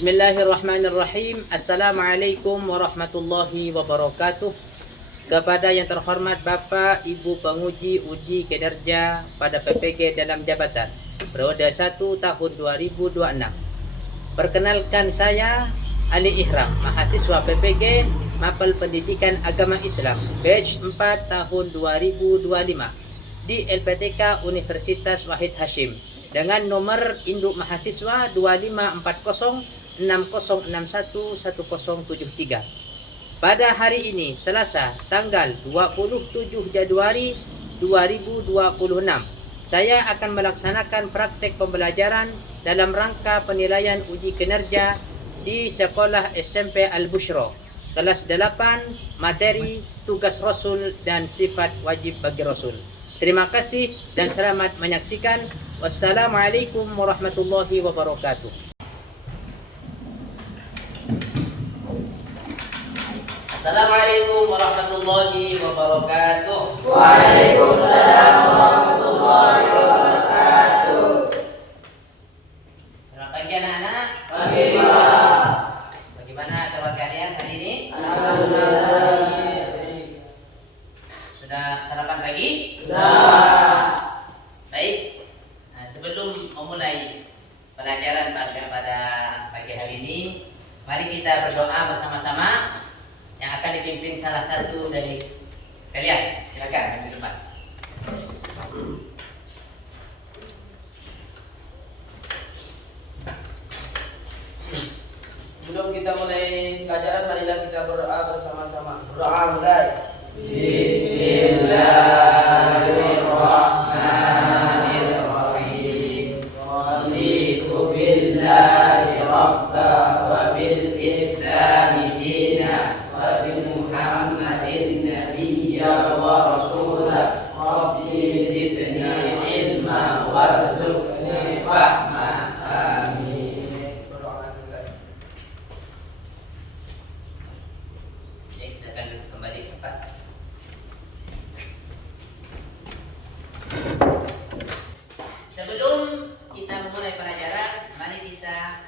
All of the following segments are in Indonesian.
Bismillahirrahmanirrahim. Assalamualaikum warahmatullahi wabarakatuh. Kepada yang terhormat Bapak Ibu penguji uji kinerja pada PPG dalam jabatan periode 1 tahun 2026. Perkenalkan, saya Ali Ihram, mahasiswa PPG Mapel Pendidikan Agama Islam batch 4 tahun 2025 di LPTK Universitas Wahid Hashim dengan nomor induk mahasiswa 254060611073. Pada hari ini Selasa tanggal 27 Januari 2026, saya akan melaksanakan praktek pembelajaran dalam rangka penilaian uji kinerja di Sekolah SMP Al-Bushra kelas 8 materi tugas Rasul dan sifat wajib bagi Rasul. Terima kasih dan selamat menyaksikan. Wassalamualaikum warahmatullahi wabarakatuh. Assalamualaikum warahmatullahi wabarakatuh. Waalaikumsalam warahmatullahi wabarakatuh. Selamat pagi anak-anak. Pagi Pak. Bagaimana kabar kalian hari ini? Alhamdulillah. Sudah sarapan pagi? Sudah. Baik. Nah, sebelum memulai pelajaran pada pagi hari ini, mari kita berdoa bersama-sama yang akan dipimpin salah satu dari kalian. Silakan di depan. Sebelum kita mulai pelajaran, marilah kita berdoa bersama-sama. Berdoa mulai. Bismillahirrahmanirrahim. Raditu billahi rabba wa bil islami dina wa bi Muhammadin nabiyya wa rasulah. Rabbi zidni ilma warzuqni fahma. Amin. Berdoa selesai. Baik, silakan kembali ke Pak. Sebelum kita memulai pelajaran, mari kita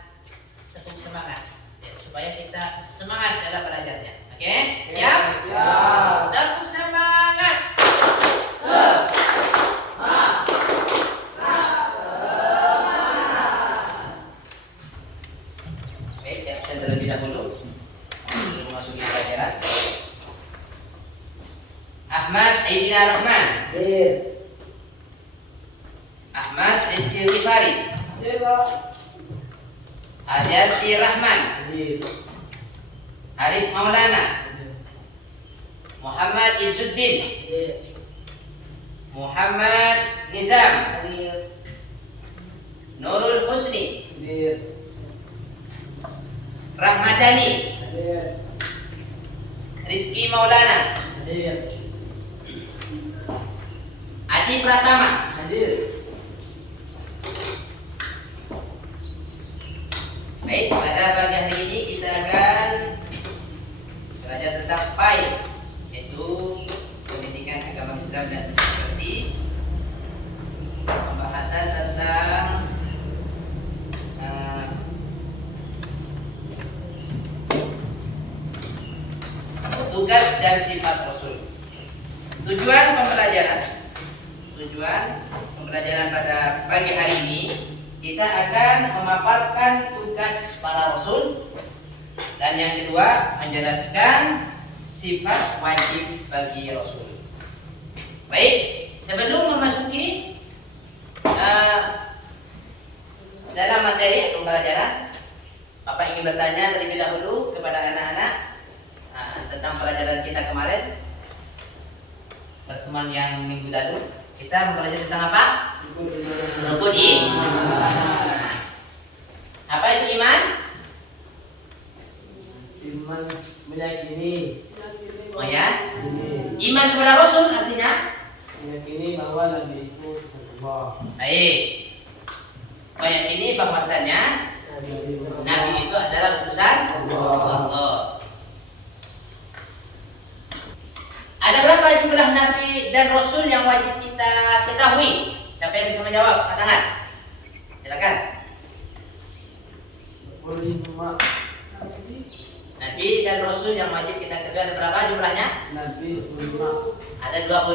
tepuk semangat ya, supaya kita semangat dalam belajarnya. Oke? Siap? Siap. Tepuk semangat. Baik, siapkan terlebih dahulu sebelum memasuki pelajaran. Ahmad Aidina Rahman. Dir. Ahmad Rizky Rifari. Pak. Adiati Rahman. Dir. Arif Maulana. Muhammad Izzuddin. Dir. Muhammad Nizam. Dir. Nurul Husni. Dir. Rahmadani. Dir. Rizky Maulana. Dir. Adi Pratama. Hadir. Baik, pada pagi hari ini kita akan belajar tentang PAI, yaitu Pendidikan Agama Islam dan Universiti. Pembahasan tentang tugas dan sifat Rasul. Tujuan pembelajaran pada pagi hari ini, kita akan memaparkan tugas para Rasul, dan yang kedua menjelaskan sifat wajib bagi Rasul. Baik, sebelum memasuki dalam materi pembelajaran, Bapak ingin bertanya terlebih dahulu kepada anak-anak tentang pelajaran kita kemarin, pertemuan yang minggu lalu. Kita mempelajari tentang apa? Rukun iman. Apa itu iman? Iman meyakini. Oh ya, Ini. iman kepada Rasul artinya Meyakini bahwa Nabi itu Allah. baik. Meyakini bahwasanya Nabi itu adalah utusan Allah. Ada berapa jumlah Nabi dan Rasul yang wajib kita ketahui? Siapa yang bisa menjawab? Angkat tangan. Silakan. 25 Nabi dan Rasul yang wajib kita ketahui ada berapa jumlahnya? Nabi 5. Ada 20?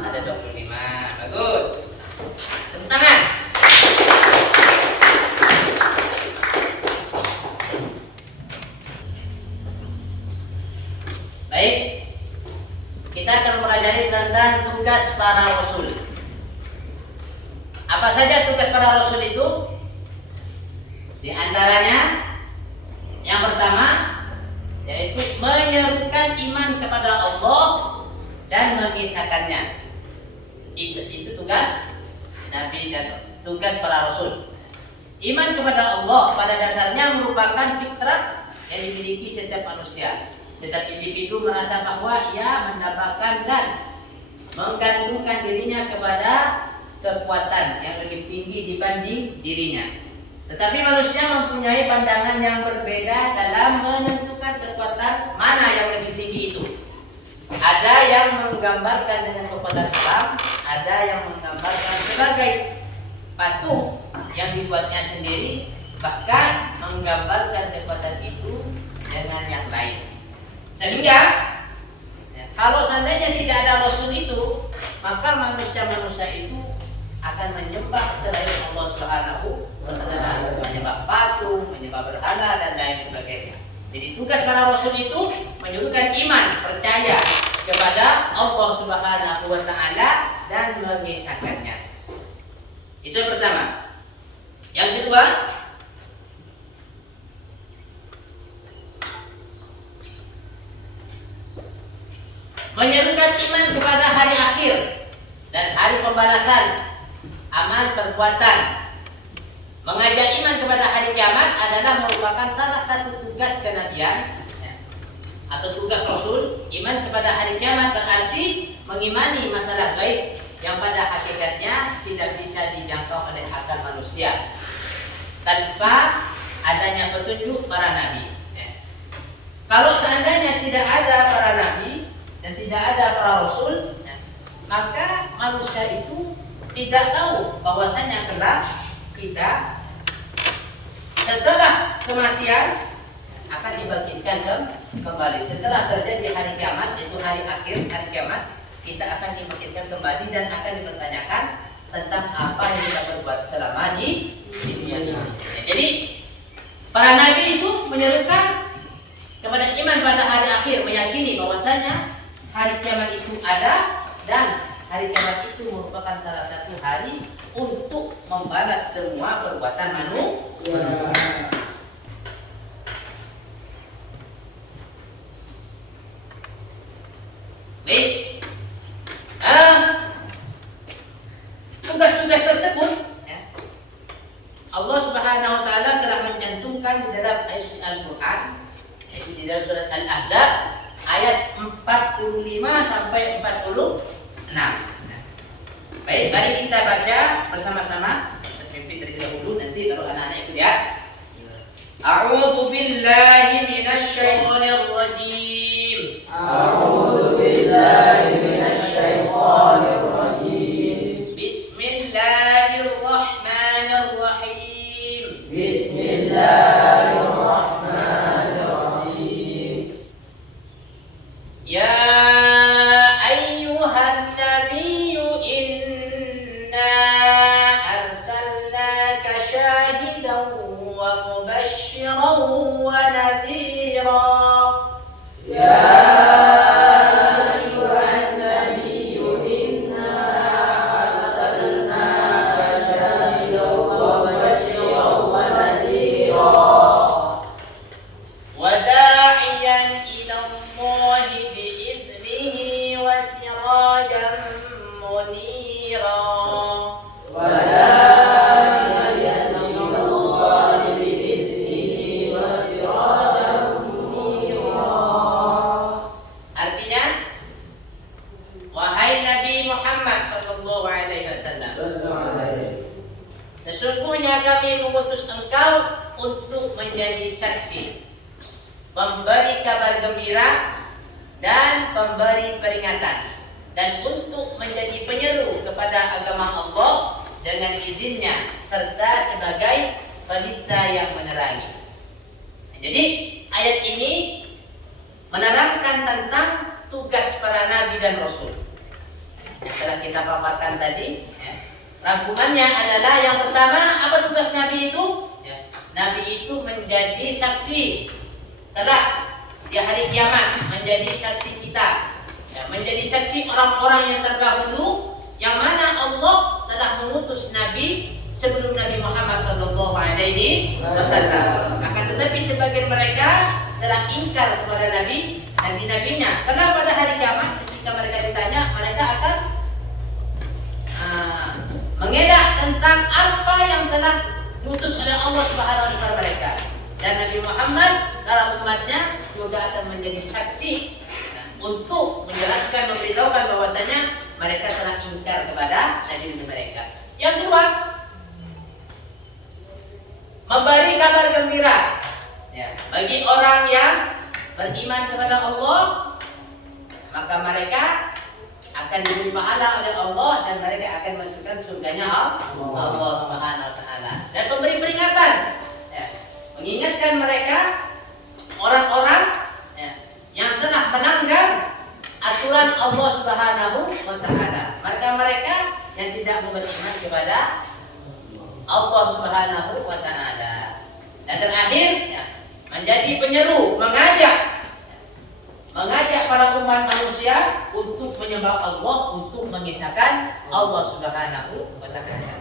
Ada 25. Bagus. Tepuk tangan. Baik. Kita akan mempelajari tentang tugas para rasul. Apa saja tugas para rasul itu? Di antaranya yang pertama yaitu menyerukan iman kepada Allah dan mengisahkannya. Itu tugas Nabi dan tugas para rasul. Iman kepada Allah pada dasarnya merupakan fitrah yang dimiliki setiap manusia. Setiap individu merasa bahwa ia mendapatkan dan menggantungkan dirinya kepada kekuatan yang lebih tinggi dibanding dirinya. Tetapi manusia mempunyai pandangan yang berbeda dalam menentukan kekuatan mana yang lebih tinggi itu. Ada yang menggambarkan dengan kekuatan alam, ada yang menggambarkan sebagai patung yang dibuatnya sendiri, bahkan menggambarkan kekuatan itu dengan yang lain. Sehingga kalau seandainya tidak ada Rasul itu, maka manusia-manusia itu akan menyembah selain Allah Subhanahu wa Ta'ala, menyembah patung, menyembah berhala dan lain sebagainya. Jadi tugas para Rasul itu menyuruhkan iman, percaya kepada Allah Subhanahu wa Ta'ala dan mengisahkannya. Itu yang pertama. Yang kedua, menyerukan iman kepada hari akhir dan hari pembalasan amal perbuatan. Mengajak iman kepada hari kiamat adalah merupakan salah satu tugas kenabian atau tugas Rasul. Iman kepada hari kiamat berarti mengimani masalah gaib yang pada hakikatnya tidak bisa dijangkau oleh akal manusia tanpa adanya petunjuk para nabi. Kalau seandainya tidak ada para nabi dan tidak ada para rasul, maka manusia itu tidak tahu bahwasanya kelak kita setelah kematian akan dibangkitkan kembali. Setelah terjadi hari kiamat, yaitu hari akhir, hari kiamat, kita akan dibangkitkan kembali dan akan dipertanyakan tentang apa yang kita berbuat selama di dunia ini. Jadi para nabi itu menyerukan kepada iman pada hari akhir, meyakini bahwasanya hari kiamat itu ada dan hari kiamat itu merupakan salah satu hari untuk membalas semua perbuatan manusia. Baik. Tugas-tugas tersebut Allah Subhanahu wa Ta'ala telah mencantumkan di dalam ayat Al-Quran, yaitu di dalam surat Al-Ahzab ayat 45 sampai 46. Baik, mari kita baca bersama-sama. Saya pimpin dari dahulu, nanti kalau anak-anak ikut ya. A'udzu billahi minasy syaithanir rajim. A'udzu billahi minasy syaithanir rajim. Bismillahirrahmanirrahim. Bismillahirrahmanirrahim. Ya ayyuhan nabiyyu inna arsalnaka syahidan wa mubasysyiran wa nadhira. Ya ayyuhan nabiyyu inna arsalnaka syahidan wa mubasysyiran wa nadhira. Wa da'iyan ila Allahi bi'idnihi wa sirajan munira. Wa da'iyan ila Allahi bi'idnihi wa sirajan munira. Artinya, wahai Nabi Muhammad sallallahu alaihi wasallam, sesungguhnya kami mengutus engkau untuk menjadi saksi, memberi kabar gembira dan pemberi peringatan, dan untuk menjadi penyeru kepada agama Allah dengan izinnya serta sebagai pelita yang menerangi. Jadi ayat ini menerangkan tentang tugas para nabi dan rasul yang telah kita paparkan tadi. Rangkumannya adalah yang pertama, apa tugas nabi itu? Nabi itu menjadi saksi kelak di hari kiamat, menjadi saksi kita, menjadi saksi orang-orang yang terdahulu, yang mana Allah telah mengutus nabi sebelum Nabi Muhammad SAW. Akan tetapi sebagian mereka telah ingkar kepada nabi-nabinya. Karena pada hari kiamat ketika mereka ditanya, mereka akan mengelak tentang apa yang telah diutus oleh Allah Subhanahu wa taala mereka. Dan Nabi Muhammad dalam umatnya juga akan menjadi saksi untuk menjelaskan, memberitahukan bahwasanya mereka telah ingkar kepada nabi mereka. Yang kedua, memberi kabar gembira bagi orang yang beriman kepada Allah, maka mereka akan diberi pahala oleh Allah dan mereka akan masukkan surganya Allah Subhanahu wa taala. Dan memberi peringatan, mengingatkan mereka orang-orang yang telah melanggar aturan Allah Subhanahu wa taala. Mereka yang tidak beriman kepada Allah Subhanahu wa taala. Dan terakhir, menjadi penyeru, mengajak para umat manusia untuk menyembah Allah, untuk mengisahkan Allah Subhanahu wa taala.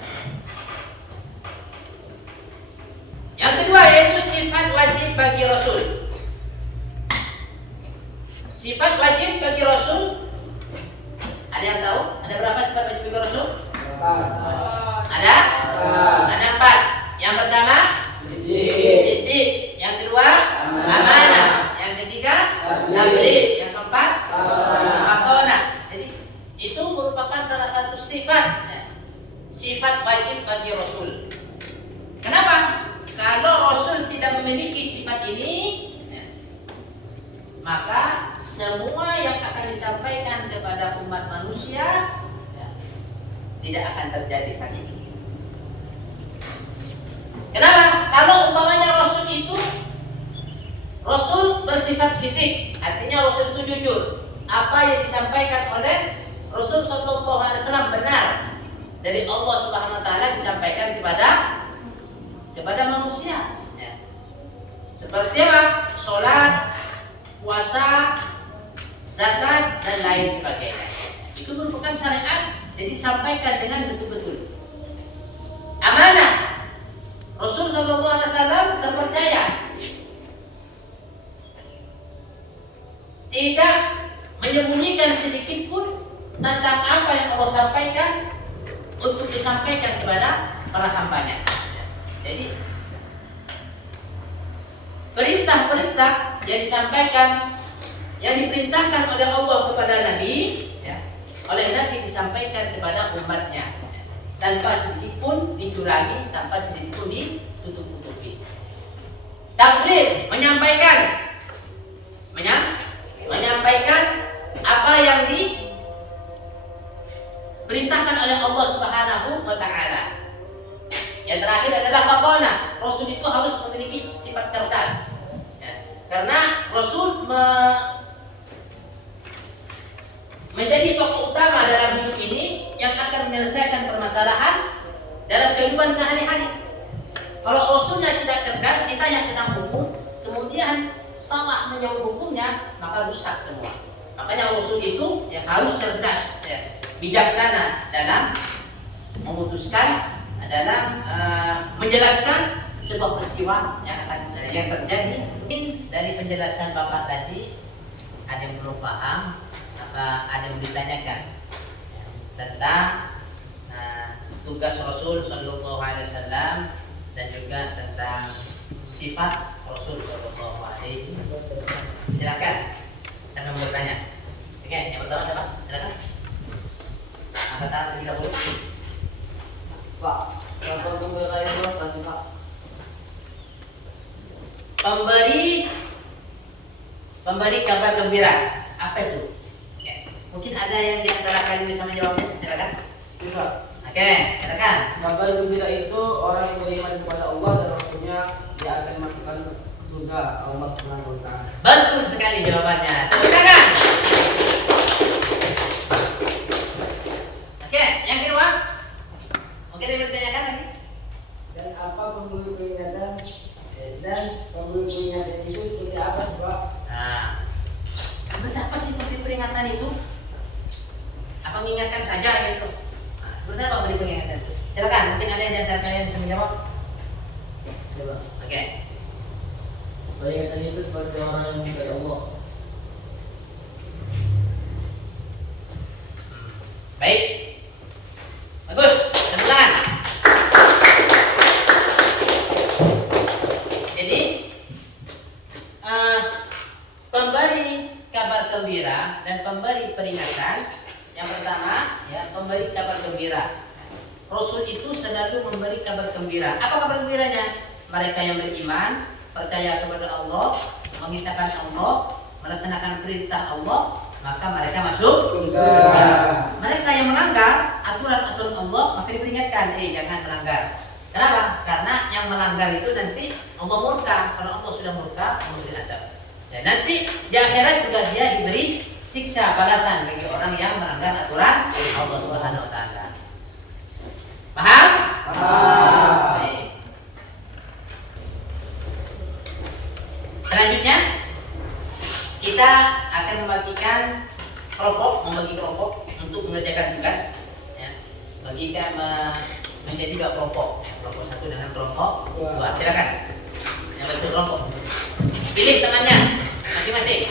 Yang kedua yaitu sifat wajib bagi Rasul. Sifat wajib bagi Rasul, ada yang tahu? Ada berapa sifat wajib bagi Rasul? Ada 4. Yang pertama Siddiq. Yang kedua amanah. Yang ketiga tabligh. Yang keempat matonah. Jadi itu merupakan salah satu sifat wajib bagi Rasul. Kenapa? Kalau Rasul tidak memiliki sifat ini, maka semua yang akan disampaikan kepada umat manusia tidak akan terjadi hari ini. Kenapa? Kalau umpamanya Rasul itu bersifat siddiq, artinya Rasul itu jujur. Apa yang disampaikan oleh Rasul Sallallahu Alaihi Wasallam benar dari Allah Subhanahu Wa Taala disampaikan kepada manusia. Seperti apa? Sholat, puasa, zakat dan lain sebagainya. Itu merupakan syariat, jadi disampaikan dengan betul-betul. Amanah. Rasul Sallallahu Alaihi Wasallam terpercaya, tidak menyembunyikan sedikit pun tentang apa yang Allah sampaikan untuk disampaikan kepada para hambanya. Jadi perintah-perintah yang disampaikan, yang diperintahkan oleh Allah kepada Nabi, oleh Nabi disampaikan kepada umatnya tanpa sedikit pun dicurangi, tanpa sedikit pun ditutup-tutupi. Tabligh, menyampaikan apa yang diperintahkan oleh Allah Subhanahu wa taala. Yang terakhir adalah matonah. Rasul itu harus memiliki sifat cerdas. Karena Rasul menjadi tokoh utama dalam hidup ini yang akan menyelesaikan permasalahan dalam kehidupan sehari-hari. Kalau Rasulnya tidak cerdas, ditanya tentang hukum, kemudian salah menjawab hukumnya, maka rusak semua. Makanya Rasul itu yang harus cerdas, bijaksana dalam memutuskan, dalam menjelaskan sebuah peristiwa yang terjadi. Dari penjelasan Bapak tadi, ada yang belum paham, ada yang ditanyakan tentang tugas Rasul Sallallahu Alaihi Wasallam dan juga tentang sifat Rasul Sallallahu Alaihi Wasallam. Silakan, siapa mau bertanya? Oke, yang pertama siapa? Silakan. Angkat tangan terlebih dahulu. Pak, kabar gembira itu kasih Pak. Pemberi kabar gembira. Apa itu? Mungkin ada yang di antara kalian bisa menjawabnya, silakan. Bisa. Oke, silakan. Kabar gembira itu orang yang beriman kepada Allah dan Rasulnya, dia akan masukkan surga Allah Subhanahu wa taala. Betul sekali jawabannya. Tepuk tangan. Oke, yang kedua. Oke, ada yang bertanyakan lagi? Dan apa pembuluh peringatan dan pembuluh peringatan itu seperti apa sih Pak? Nah, seperti apa sih pemberi peringatan itu? Apa mengingatkan saja gitu? Nah, seperti apa pemberi peringatan itu? Silakan, mungkin ada yang di antara kalian bisa menjawab. Coba. Oke. Peringatan itu seperti orang yang menyukai Allah. Baik. Bagus. Tepuk tangan. Jadi pemberi kabar gembira dan pemberi peringatan. Yang pertama, ya, pemberi kabar gembira. Rasul itu selalu memberi kabar gembira. Apa kabar gembiranya? Mereka yang beriman, percaya kepada Allah, mengisahkan Allah, melaksanakan perintah Allah, maka mereka masuk surga. Mereka yang melanggar aturan-aturan Allah, maka diperingatkan, jangan melanggar. Kenapa? Karena yang melanggar itu nanti Allah murka. Kalau Allah sudah murka, Allah diazab. Dan nanti di akhirat juga dia diberi siksa balasan bagi orang yang melanggar aturan Allah Subhanahu wa taala. Paham? Paham. Baik. Selanjutnya kita akan membagi kelompok untuk mengerjakan tugas. Ya. Bagikan menjadi 2 kelompok. Kelompok 1 dengan kelompok 2. Silakan. Yang bentuk kelompok. Pilih temannya masing-masing.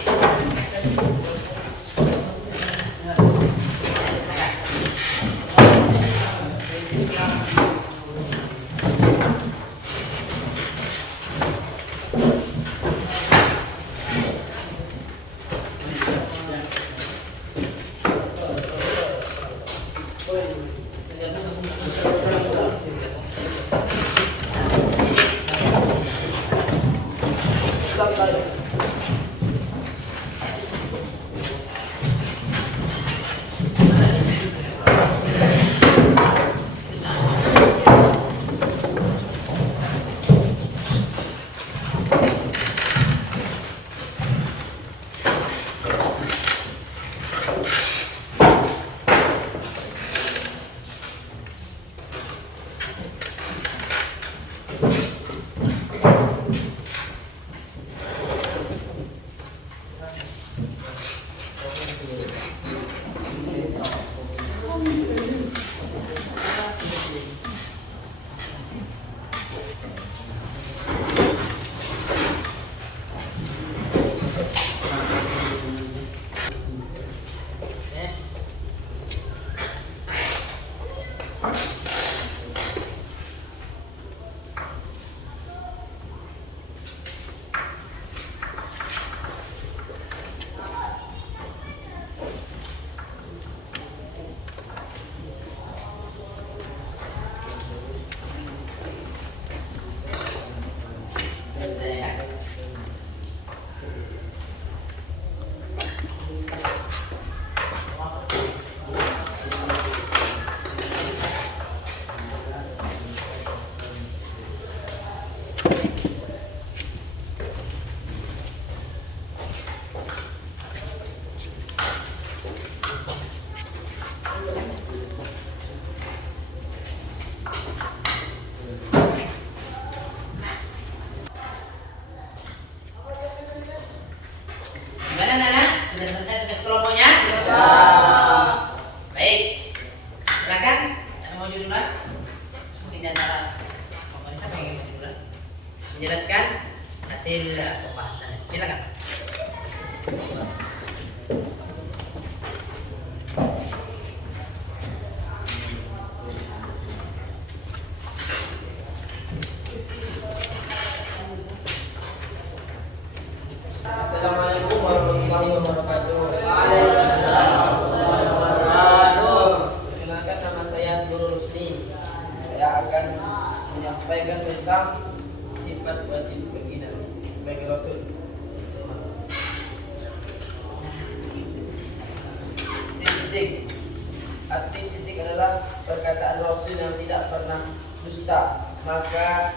Sudah selesai tugas kelompoknya? Baik. Silakan. Siapa yang mau duluan? Mungkin di antara pokoknya siapa yang ingin maju duluan? Menjelaskan hasil pembahasannya. Silakan. Assalamualaikum warahmatullahi wabarakatuh. Perkenalkan, nama saya Nurul Rusdi. Saya akan menyampaikan tentang sifat wajib baginda bagi Rasul. Siddiq. Arti siddiq adalah perkataan Rasul yang tidak pernah dusta. Maka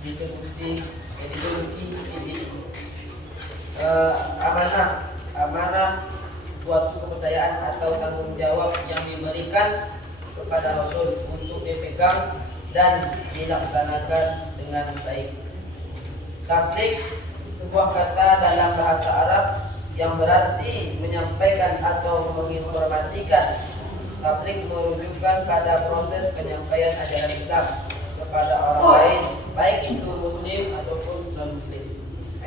disebut sidik. Amanah suatu kepercayaan atau tanggung jawab yang diberikan kepada Rasul untuk dipegang dan dilaksanakan dengan baik. Tabligh sebuah kata dalam bahasa Arab yang berarti menyampaikan atau menginformasikan. Tabligh merujukkan pada proses penyampaian ajaran Islam kepada orang lain, baik itu muslim ataupun non muslim.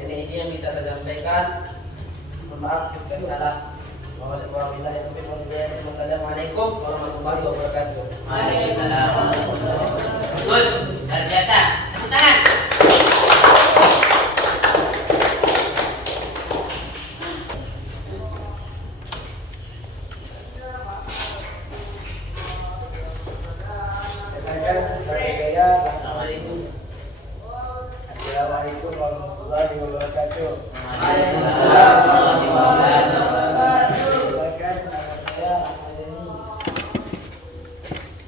Ini yang bisa saya sampaikan. Mohon maaf jika salah. Wassalamualaikum warahmatullahi wabarakatuh. Waalaikumsalam. Bagus, luar biasa. Tepuk tangan. Assalamualaikum. Assalamualaikum warahmatullahi wabarakatuh.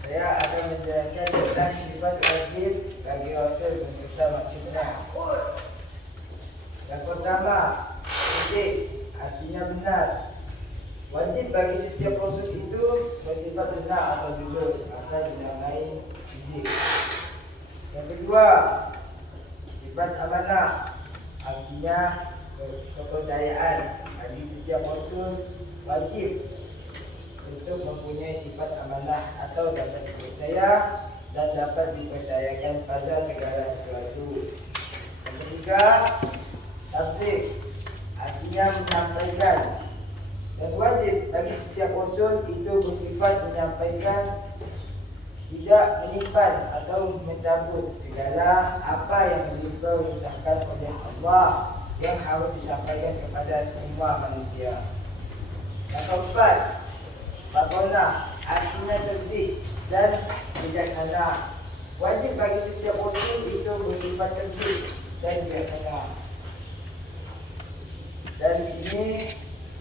Saya akan menjelaskan tentang sifat wajib bagi Rasul beserta maksudnya. Yang pertama, sidik, artinya benar. Wajib bagi setiap Rasul itu bersifat benar atau jujur, maka dinamai sidik. Yang kedua, sifat amanah, artinya kepercayaan. Bagi setiap Rasul wajib untuk mempunyai sifat amanah atau dapat dipercaya dan dapat dipercayakan pada segala sesuatu. Yang ketiga, tabligh, artinya menyampaikan. Dan wajib bagi setiap Rasul itu bersifat menyampaikan, tidak menyimpan atau mencabut segala apa yang diperintahkan oleh Allah yang harus disampaikan kepada semua manusia. Yang keempat, Faqona, artinya cerdik dan bijaksana. Wajib bagi setiap Rasul itu bersifat cerdik dan bijaksana. Dan ini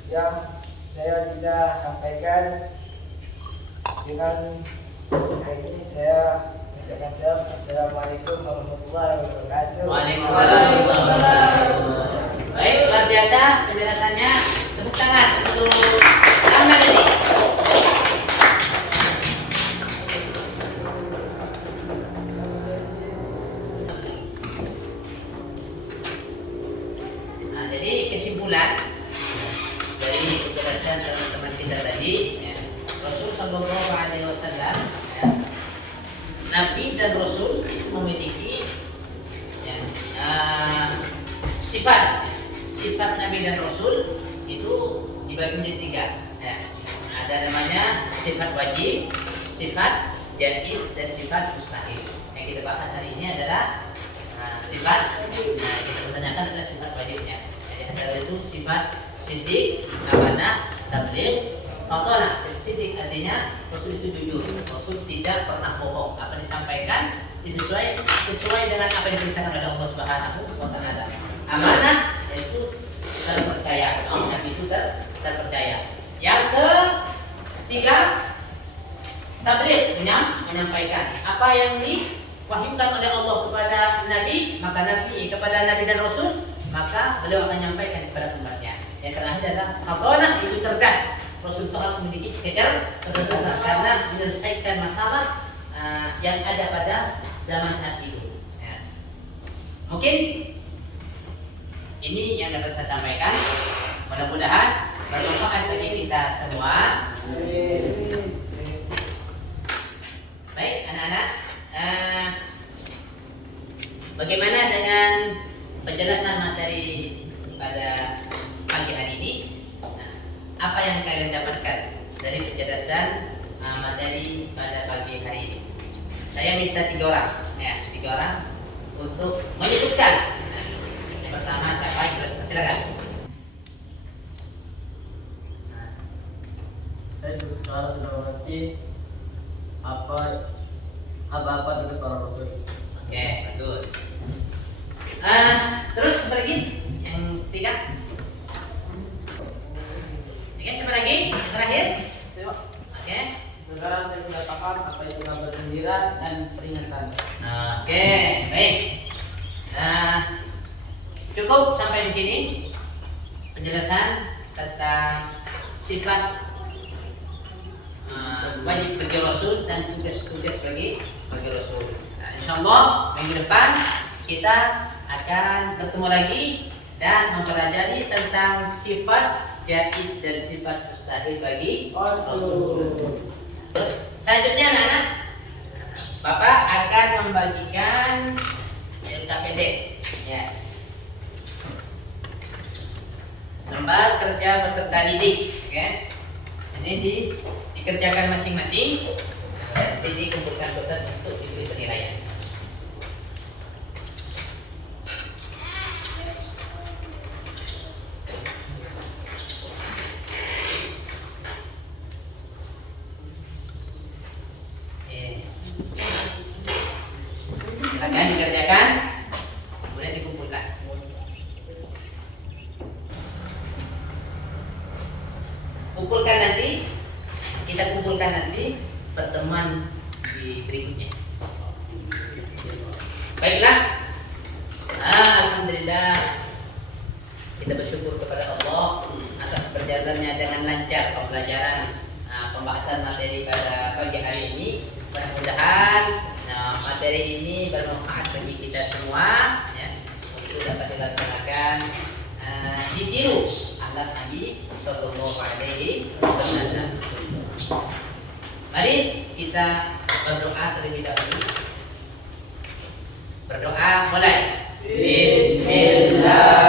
yang saya bisa sampaikan. Dengan hari ini saya mengucapkan salam. Assalamualaikum warahmatullahi wabarakatuh. Waalaikumsalam warahmatullahi wabarakatuh. Baik, luar biasa penjelasannya. Tepuk tangan untuk Ahmad ini. Nah, jadi kesimpulan dari penjelasan teman-teman kita tadi, ya, Rasul Shallallahu Alaihi Wasallam, ya, Nabi dan Rasul itu memiliki, ya, sifat Nabi dan Rasul itu dibagi menjadi tiga. Ya. Ada namanya sifat wajib, sifat jaiz, dan sifat mustahil. Yang kita bahas hari ini adalah sifat. Nah, kita tanyakan adalah sifat wajibnya. Jadi antara itu sifat sidik, amanah, tabligh, faqona. Sidik artinya Rasul itu jujur. Rasul tidak pernah bohong. Apa disampaikan sesuai dengan apa yang diperintahkan oleh Allah Subhanahu wa taala. Amanah yaitu terpercaya. Nabi itu terpercaya. Yang ketiga, tabligh, menyampaikan apa yang diwahyukan oleh Allah kepada Nabi, maka kepada Nabi dan Rasul, maka beliau akan menyampaikan kepada umatnya. Yang terakhir adalah faqona, itu cerdas. Rasul itu harus memiliki kecerdasan karena menyelesaikan masalah yang ada pada zaman saat itu. Ya. Mungkin ini yang dapat saya sampaikan. Mudah-mudahan bermanfaat bagi kita semua. Baik, anak-anak, bagaimana dengan penjelasan materi pada pagi hari ini? Nah, apa yang kalian dapatkan dari penjelasan materi pada pagi hari ini? Saya minta 3 orang, ya, 3 orang untuk menyebutkan. Nah, yang pertama siapa? Silakan. Saya sekarang sudah mengerti apa tugas para rasul. Oke, bagus. Terus apa lagi? Yang 3. Oke, siapa lagi? Yang terakhir. Oke. Sekarang saya sudah paham apa itu kabar gembira dan peringatan. Oke, baik. Cukup sampai di sini penjelasan tentang sifat wajib bagi Rasul dan tugas-tugas bagi Rasul. Nah, insya Allah minggu depan kita akan bertemu lagi dan mempelajari tentang sifat jaiz dan sifat mustahil bagi Rasul. Terus selanjutnya anak-anak, Bapak akan membagikan LKPD, ya, lembar kerja peserta didik, oke? Ini dikerjakan masing-masing, nanti dikumpulkan dosen untuk diberi penilaian. Silakan dikerjakan, kemudian dikumpulkan. Kita kumpulkan nanti pertemuan di berikutnya. Baiklah, alhamdulillah kita bersyukur kepada Allah atas berjalannya dengan lancar pembelajaran pembahasan materi pada pagi hari ini. Mudah-mudahan materi ini bermanfaat bagi kita semua, ya, untuk dapat dilaksanakan, ditiru akhlak Nabi Sallallahu Alaihi Wasallam. Mari kita berdoa terlebih dahulu. Berdoa mulai. Bismillah.